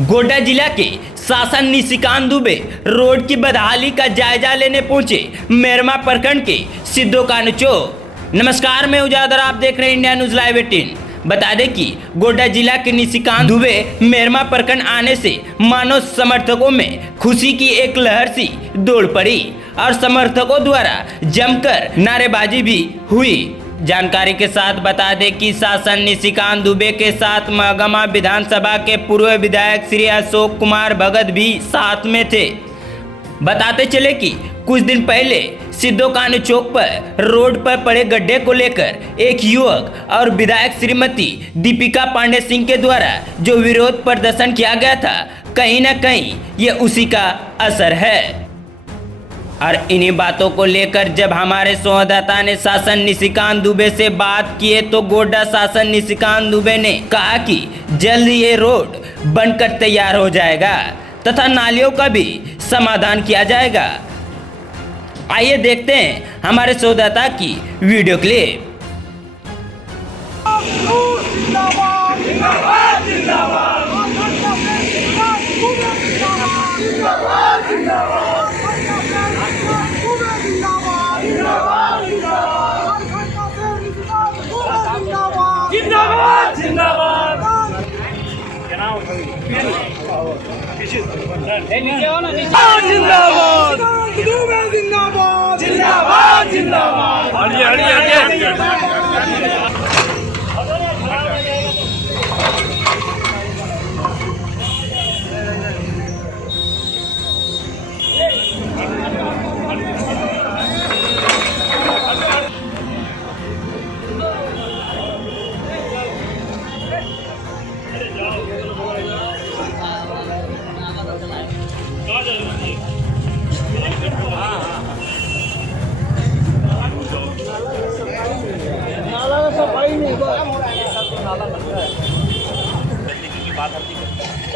गोड्डा जिला के शासन निशिकांत दुबे रोड की बदहाली का जायजा लेने पहुंचे मेरमा प्रखंड के सिद्धो कानचो। नमस्कार, मैं उजागर, आप देख रहे हैं इंडिया न्यूज लाइव 18। बता दें कि गोड्डा जिला के निशिकांत दुबे मेरमा प्रखंड आने से मानो समर्थकों में खुशी की एक लहर सी दौड़ पड़ी और समर्थकों द्वारा जमकर नारेबाजी भी हुई। जानकारी के साथ बता दें कि शासन निशिकांत दुबे के साथ महगमा विधानसभा के पूर्व विधायक श्री अशोक कुमार भगत भी साथ में थे। बताते चले कि कुछ दिन पहले सिद्धो कानू चौक पर रोड पर पड़े गड्ढे को लेकर एक युवक और विधायक श्रीमती दीपिका पांडे सिंह के द्वारा जो विरोध प्रदर्शन किया गया था, कहीं न कहीं ये उसी का असर है। और इन्हीं बातों को लेकर जब हमारे संवाददाता ने शासन निशिकांत दुबे से बात किए तो गोड्डा शासन निशिकांत दुबे ने कहा कि जल्द ये रोड बनकर तैयार हो जाएगा तथा नालियों का भी समाधान किया जाएगा। आइए देखते हैं हमारे संवाददाता की वीडियो क्लिप। जिंदाबाद जिंदाबाद जिंदाबाद जिंदाबाद जिंदाबाद।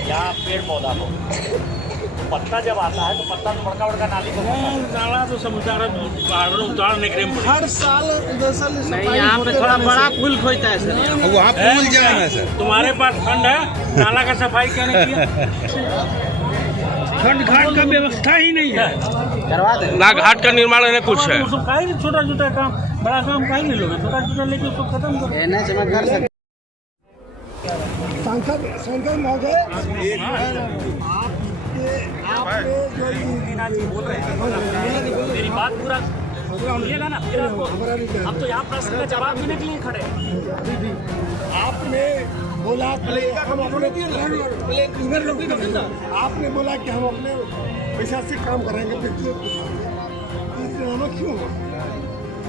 यहाँ पेड़ पौधा हो, पत्ता जब आता है तो पत्ता तो बड़का बड़का नाली को नाला तो समुद्र उतारने के लिए हर साल नहीं, यहाँ पे थोड़ा बड़ा पुल खोजता है सर। वहाँ पुल जाना है सर। तुम्हारे पास फंड है, नाला का सफाई क्या नहीं किया? फंड घाट का व्यवस्था ही नहीं है। करवा दे ना घाट का निर्माण है कुछ है। उसको काहे नहीं, छोटा छोटा काम, बड़ा काम काहे नहीं लोगे? छोटा छोटा लेके उसको खत्म करो। एनएच में कर सकते। सांसद महोदय, मेरी बात पूरा सुनिएगा ना, फिर आपको अब तो यहाँ प्रश्न का जवाब देने के लिए खड़े हैं। आपने बोला हम अपने आपने बोला कि हम अपने पैसा से काम करेंगे, फिर क्यों?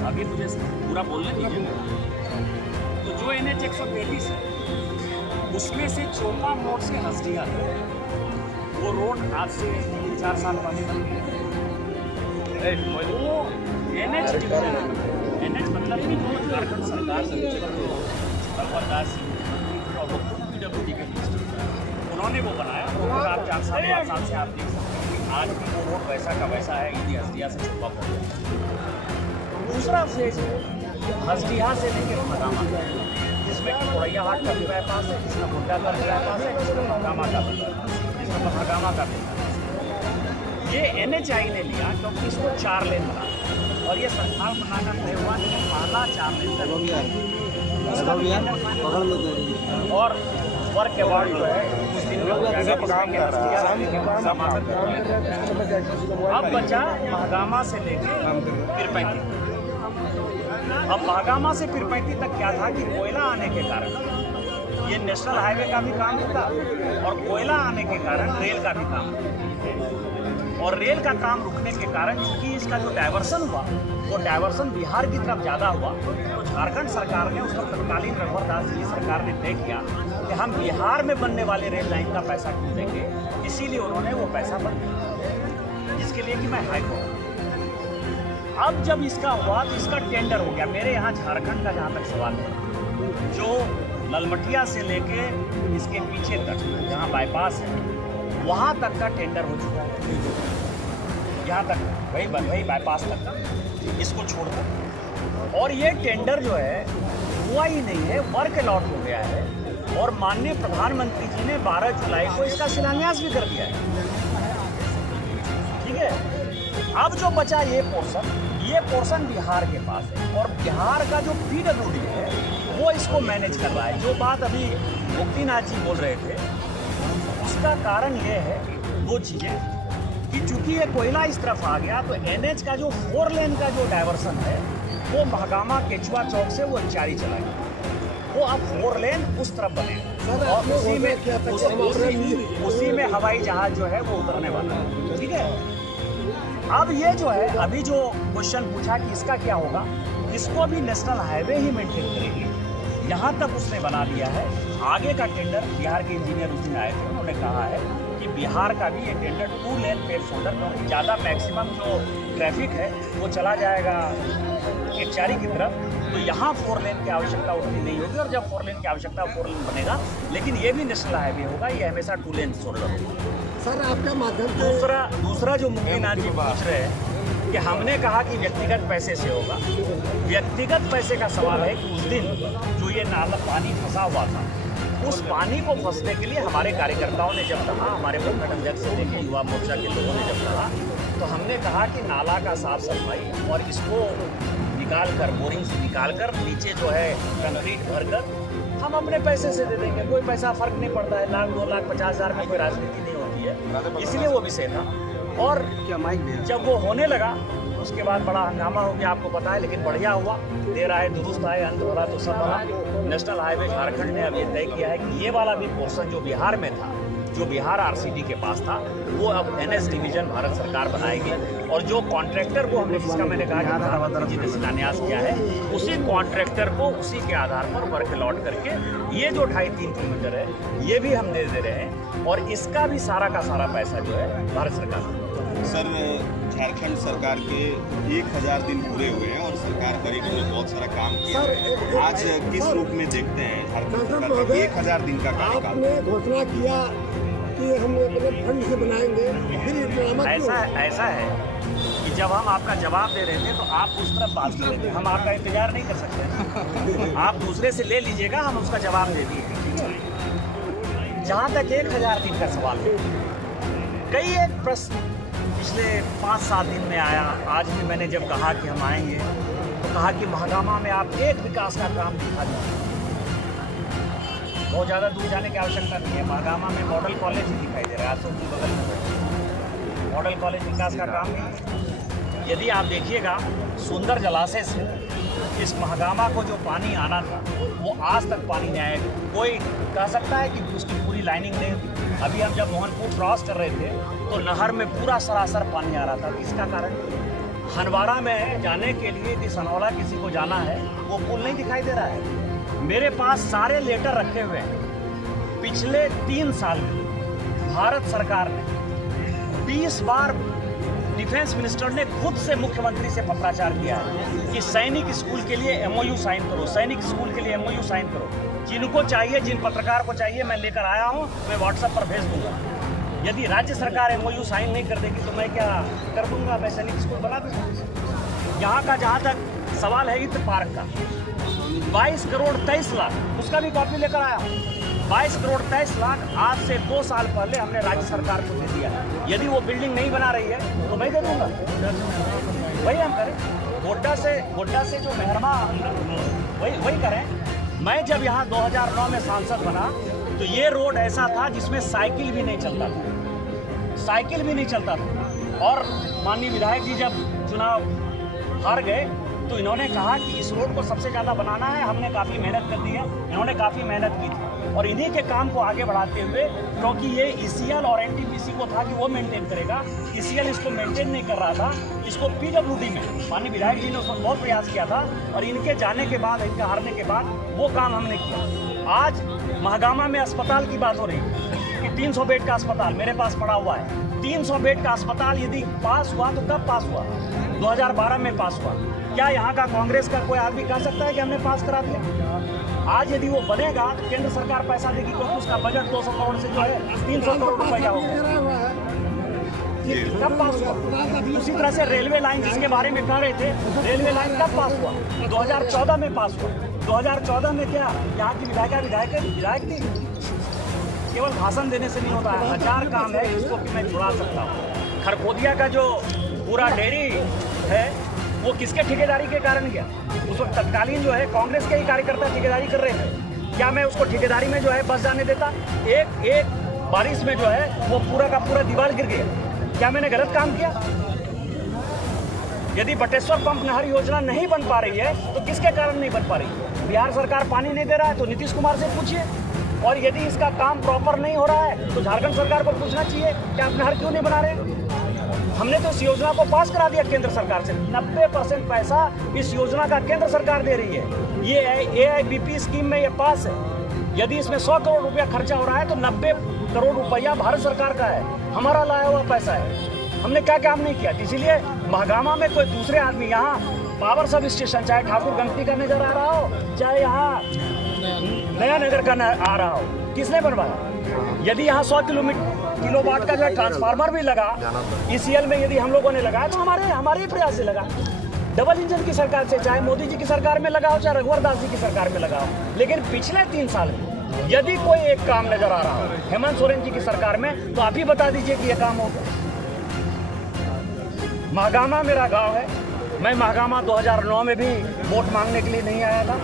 अभी मुझे पूरा बोलने दीजिए। तो जो NH 133 है उसमें से चोपा मोड़ से हंसदिया वो रोड आज से 4 साल पहले बन गया। वो NH मतलब कि जो झारखंड सरकार और वो PWD के उन्होंने वो बनाया। और 4 साल 5 साल से आप देख सकते हैं आज भी वो रोड वैसा का वैसा है, हंसदिया से चोपा मोड़। दूसरा फेज हंसदिया से लेकर महगामा, जिसमें कि कोड़ैया हाट का भी बाईपास है, जिसमें गोड्डा का भी बाईपास है, जिसमें महगामा का भी बाईपास है, जिसमें महगामा का भी बाईपास। ये NHI ने लिया क्योंकि इसको 4 लेन बना और ये सरकार बनाना तय हुआ कि पहला 4 लेन तक और वर्क के बाद जो है कुछ दिन में अब बचा महगामा से लेके पीरपैंती। अब महगामा से पीरपैंती तक क्या था कि कोयला आने के कारण ये नेशनल हाईवे का भी काम होता और कोयला आने के कारण रेल का भी काम होता। और रेल का काम रुकने के कारण चूंकि इसका जो डाइवर्सन हुआ वो डाइवर्सन बिहार की तरफ ज़्यादा हुआ, तो झारखंड सरकार ने, उस वक्त तत्कालीन रघुवर दास जी सरकार ने तय किया कि हम बिहार में बनने वाले रेल लाइन का पैसा क्यों देंगे, इसीलिए उन्होंने वो पैसा बंद किया, जिसके लिए कि मैं हाईकोर्ट। अब जब इसका हुआ तो इसका टेंडर हो गया। मेरे यहाँ झारखंड का जहाँ तक सवाल है, जो ललमटिया से लेके इसके पीछे तक जहाँ बाईपास है वहाँ तक का टेंडर हो चुका है, यहाँ तक वही बाईपास तक का, इसको छोड़कर। और ये टेंडर जो है हुआ ही नहीं है, वर्क अलॉट हो गया है और माननीय प्रधानमंत्री जी ने 12 जुलाई को इसका शिलान्यास भी कर दिया है। ठीक है, अब जो बचा ये पोर्शन बिहार के पास है और बिहार का जो PWD है वो इसको मैनेज कर रहा है। जो बात अभी मुक्तिनाथ जी बोल रहे थे उसका कारण ये है, दो चीज़ें, कि चूंकि ये कोयला इस तरफ आ गया तो NH का जो 4 लेन का जो डायवर्सन है वो महागामा केचुआ चौक से वो चारी चला गया, वो अब 4 लेन उस तरफ बनेगा और उसी में हवाई जहाज जो है वो उतरने वाला है। ठीक है, अब ये जो है अभी जो क्वेश्चन पूछा कि इसका क्या होगा, इसको अभी नेशनल हाईवे ही मेंटेन करेगी, यहाँ तक उसने बना दिया है। आगे का टेंडर बिहार के इंजीनियर उस दिन आए थे, उन्होंने कहा है कि बिहार का भी ये टेंडर 2 लेन पेड शोल्डर, क्योंकि ज़्यादा मैक्सिमम जो ट्रैफिक है वो चला जाएगा केचारी की तरफ, तो यहाँ 4 लेन की आवश्यकता उतनी नहीं होगी और जब 4 लेन की आवश्यकता 4 लेन बनेगा, लेकिन ये भी नेशनल हाईवे होगा, ये हमेशा 2 लेन शोल्डर होगा। सर आपका माध्यम से दूसरा जो मुक्तिनाथ जी पूछ रहे हैं कि हमने कहा कि व्यक्तिगत पैसे से होगा, व्यक्तिगत पैसे का सवाल है कि उस दिन जो ये नाला पानी फंसा हुआ था, उस पानी को फंसने के लिए हमारे कार्यकर्ताओं ने जब कहा, हमारे प्रखंड अध्यक्ष से लेकर युवा मोर्चा के लोगों ने जब कहा, तो हमने कहा कि नाला का साफ सफाई और इसको निकाल कर, बोरिंग से निकाल कर नीचे जो है कंक्रीट भर कर हम अपने पैसे से दे देंगे, कोई पैसा फर्क नहीं पड़ता है, 1 लाख 2 लाख 50 हज़ार में कोई राजनीति नहीं होती है, इसलिए वो विषय था। और जब वो होने लगा उसके बाद बड़ा हंगामा हो गया, आपको पता है, लेकिन बढ़िया हुआ, देर आए दुरुस्त आए, अंत भला तो सब भला। नेशनल हाईवे झारखंड ने अब ये तय किया है कि ये वाला भी पोर्शन जो बिहार में था, जो बिहार RCD के पास था, वो अब NS डिवीजन भारत सरकार बनाएगी और जो कॉन्ट्रैक्टर को हमने, जिसका मैंने कहा कि प्रधानमंत्री जी ने शिलान्यास किया है, उसी कॉन्ट्रैक्टर को उसी के आधार पर वर्क अलॉट करके ये जो 2.5-3 किलोमीटर है ये भी हम दे रहे हैं और इसका भी सारा का सारा पैसा जो है भारत सरकार। सर, झारखंड सरकार के 1000 दिन पूरे हुए हैं और सरकार पर ने बहुत सारा काम किया। आज किस रूप में देखते हैं झारखंड सरकार का 1000 दिन का कार्यकाल? आपने घोषणा किया कि हम अपने फंड से बनाएंगे, फिर ड्रामा ऐसा है कि जब हम आपका जवाब दे रहे थे तो आप उस तरफ बात कर रहे थे, हम आपका इंतजार नहीं कर सकते, आप दूसरे से ले लीजिएगा, हम उसका जवाब दे दिए। जहाँ तक 1000 दिन का सवाल है, कई एक प्रश्न पिछले 5-7 दिन में आया। आज भी मैंने जब कहा कि हम आएंगे तो कहा कि महागामा में आप एक विकास का काम दिखा दीजिए, बहुत ज़्यादा दूर जाने की आवश्यकता नहीं है, महागामा में मॉडल कॉलेज ही दिखाई दे रहा है, आसोम की बगल में मॉडल कॉलेज विकास का काम नहीं। यदि आप देखिएगा सुंदर जलाशय से इस महागामा को जो पानी आना था वो आज तक पानी नहीं आया। कोई कह सकता है कि उसकी पूरी लाइनिंग नहीं होती। अभी हम जब मोहनपुर क्रॉस कर रहे थे तो नहर में पूरा सरासर पानी आ रहा था। इसका कारण हनवाड़ा में जाने के लिए यदि सनौला किसी को जाना है वो पुल नहीं दिखाई दे रहा है। मेरे पास सारे लेटर रखे हुए हैं। पिछले 3 साल में भारत सरकार ने 20 बार डिफेंस मिनिस्टर ने खुद से मुख्यमंत्री से पत्राचार किया है कि सैनिक स्कूल के लिए MOU साइन करो, सैनिक स्कूल के लिए MOU साइन करो। जिनको चाहिए, जिन पत्रकार को चाहिए मैं लेकर आया हूँ, मैं व्हाट्सएप पर भेज दूंगा। यदि राज्य सरकार MOU साइन नहीं कर देगी तो मैं क्या कर दूंगा, मैं सैनिक स्कूल बना दूंगा। यहाँ का जहाँ तक सवाल है इत्र पार्क का, 22 करोड़ 23 लाख उसका भी कॉपी लेकर आया हूँ। 22 करोड़ 23 लाख आज से 2 साल पहले हमने राज्य सरकार को दे दिया। यदि वो बिल्डिंग नहीं बना रही है तो मैं दे दूंगा, वही हम करें। गोड्डा से जो मेहरमा वही करें। मैं जब यहाँ 2009 में सांसद बना तो ये रोड ऐसा था जिसमें साइकिल भी नहीं चलता था, और माननीय विधायक जी जब चुनाव हार गए तो इन्होंने कहा कि इस रोड को सबसे ज़्यादा बनाना है। हमने काफ़ी मेहनत कर दी है, इन्होंने काफ़ी मेहनत की थी और इन्हीं के काम को आगे बढ़ाते हुए, क्योंकि ये ECL और NTPC को था कि वो मेंटेन करेगा, ECL इसको मेंटेन नहीं कर रहा था, इसको PWD में माननीय विधायक जी ने उसमें बहुत प्रयास किया था और इनके जाने के बाद, इनके हारने के बाद वो काम हमने किया। आज महागामा में अस्पताल की बात हो रही है कि 300 बेड का अस्पताल मेरे पास पड़ा हुआ है। 300 बेड का अस्पताल यदि पास हुआ तो कब पास हुआ? 2012 में पास हुआ। क्या यहाँ का कांग्रेस का कोई आदमी कह सकता है कि हमने पास करा दिया? आज यदि वो बनेगा तो केंद्र सरकार पैसा देगी, क्योंकि उसका बजट 200 करोड़ से जो है 300 करोड़ रुपये का होगा। कब पास हुआ? उसी तरह से रेलवे लाइन जिसके बारे में कह रहे थे, रेलवे लाइन कब पास हुआ? 2014 में पास हुआ। 2014 में क्या यहाँ की विधायक थी? केवल भाषण देने से नहीं होता है, 1000 काम है जिसको कि मैं जुड़ा सकता हूँ। खरखोदिया का जो पूरा डेयरी है वो किसके ठेकेदारी के कारण गया? उस वक्त तत्कालीन जो है कांग्रेस के ही कार्यकर्ता ठेकेदारी कर रहे थे। क्या मैं उसको ठेकेदारी में जो है बस जाने देता? एक बारिश में जो है वो पूरा का पूरा दीवार गिर गया। क्या मैंने गलत काम किया? यदि बटेश्वर पंप नहर योजना नहीं बन पा रही है तो किसके कारण नहीं बन पा रही है? बिहार सरकार पानी नहीं दे रहा है तो नीतीश कुमार से पूछिए। और यदि इसका काम प्रॉपर नहीं हो रहा है तो झारखंड सरकार को पूछना चाहिए कि आप नहर क्यों नहीं बना रहे? हमने तो इस योजना को पास करा दिया केंद्र सरकार से। 90% पैसा इस योजना का केंद्र सरकार दे रही है। ये AIBP स्कीम में ये पास है। यदि इसमें 100 करोड़ रुपया खर्चा हो रहा है तो 90 करोड़ रुपया भारत सरकार का है, हमारा लाया हुआ पैसा है। हमने क्या काम नहीं किया? इसीलिए महागामा में कोई दूसरे आदमी यहाँ पावर सब स्टेशन, चाहे ठाकुर गंगटी का नजर आ रहा हो, चाहे यहाँ नया नगर का आ रहा हो, किसने बनवाया? यदि यहाँ 100 किलोवाट का जो है ट्रांसफार्मर भी लगा, ECL में यदि हम लोगों ने लगाया तो हमारे ही प्रयास से लगा। डबल इंजन की सरकार से, चाहे मोदी जी की सरकार में लगा हो, चाहे रघुवर दास जी की सरकार में लगा हो। लेकिन पिछले 3 साल में यदि कोई एक काम नजर आ रहा हो हेमंत सोरेन जी की सरकार में, तो आप ही बता दीजिए कि यह काम होगा। महागामा मेरा गांव है। मैं महागामा 2009 में भी वोट मांगने के लिए नहीं आया था,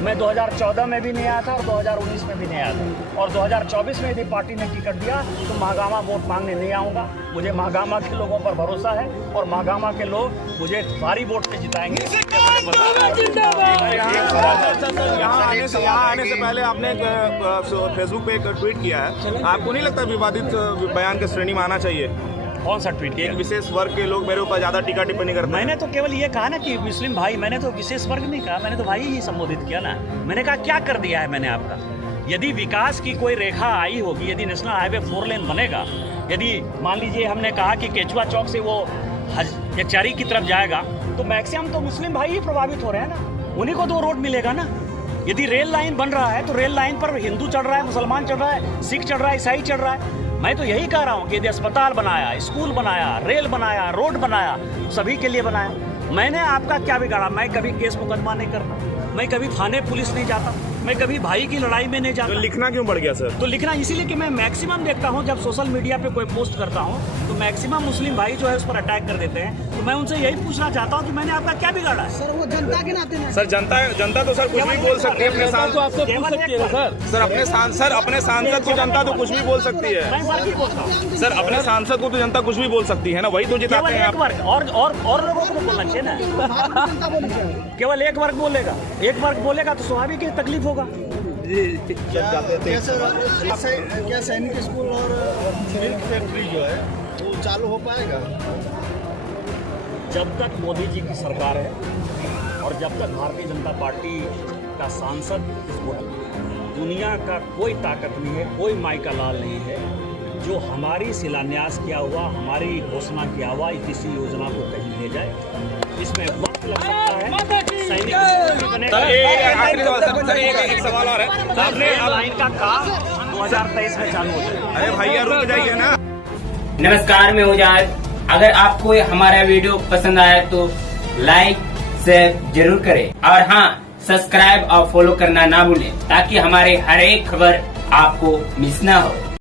मैं 2014 में भी नहीं आया था और 2019 में भी नहीं आया था। और 2024 में यदि पार्टी ने टिकट दिया तो महागामा वोट मांगने नहीं आऊँगा। मुझे महागामा के लोगों पर भरोसा है और महागामा के लोग मुझे भारी वोट से जिताएंगे। यहाँ आने से पहले आपने फेसबुक पे एक ट्वीट किया है, आपको नहीं लगता विवादित बयान के श्रेणी में आना चाहिए? कौन सा ट्वीट? एक विशेष वर्ग के लोग मेरे ऊपर ज्यादा टीका टिप्पणी करते हैं। मैंने तो केवल ये कहा ना कि मुस्लिम भाई, मैंने तो विशेष वर्ग नहीं कहा, मैंने तो भाई ही संबोधित किया ना। मैंने कहा क्या कर दिया है मैंने आपका? यदि विकास की कोई रेखा आई होगी, यदि नेशनल हाईवे 4 लेन बनेगा, यदि मान लीजिए हमने कहा कि केचुआ चौक से वो यचारी की तरफ जाएगा, तो मैक्सिमम तो मुस्लिम भाई ही प्रभावित हो रहे हैं ना, उन्हीं को 2 रोड मिलेगा ना। यदि रेल लाइन बन रहा है तो रेल लाइन पर हिंदू चढ़ रहा है, मुसलमान चढ़ रहा है, सिख चढ़ रहा है, ईसाई चढ़ रहा है। मैं तो यही कह रहा हूँ कि यदि अस्पताल बनाया, स्कूल बनाया, रेल बनाया, रोड बनाया, सभी के लिए बनाया। मैंने आपका क्या बिगाड़ा? मैं कभी केस मुकदमा नहीं करता, मैं कभी थाने पुलिस नहीं जाता, मैं कभी भाई की लड़ाई में नहीं जाता। तो लिखना क्यों बढ़ गया सर? तो लिखना इसीलिए कि मैं मैक्सिमम देखता हूँ जब सोशल मीडिया पे कोई पोस्ट करता हूँ तो मैक्सिमम मुस्लिम भाई जो है उस पर अटैक कर देते हैं। तो मैं उनसे यही पूछना चाहता हूँ कि मैंने आपका क्या बिगाड़ा है? सर वो जनता के नाते ना सर जनता तो सर कुछ भी बोल सकती है, अपने सांसद को जनता तो कुछ भी बोल सकती है। सर अपने सांसद को तो जनता कुछ भी बोल सकती है ना, वही तो जिताते हैं। एक वर्ग और लोगों को बोलना चाहिए ना। केवल एक वर्ग बोलेगा, तो स्वाभाविक ही तकलीफ होगा। क्या सैनिक स्कूल और मिल्क फैक्ट्री जो है वो चालू हो पाएगा? जब तक मोदी जी की सरकार है और जब तक भारतीय जनता पार्टी का सांसद, दुनिया का कोई ताकत नहीं है, कोई माई का लाल नहीं है जो हमारी शिलान्यास किया हुआ, हमारी घोषणा किया हुआ किसी योजना को कहीं ले जाए। इसमें वक्त लग सकता है, सैनिक एक सवाल और है, लाइन का काम 2023 में चालू हो जाएगा। अरे भैया रुक जाइए ना। नमस्कार, मैं उजाद। अगर आपको हमारा वीडियो पसंद आया तो लाइक शेयर जरूर करें और हाँ, सब्सक्राइब और फॉलो करना ना भूलें ताकि हमारे हर एक खबर आपको मिस ना हो।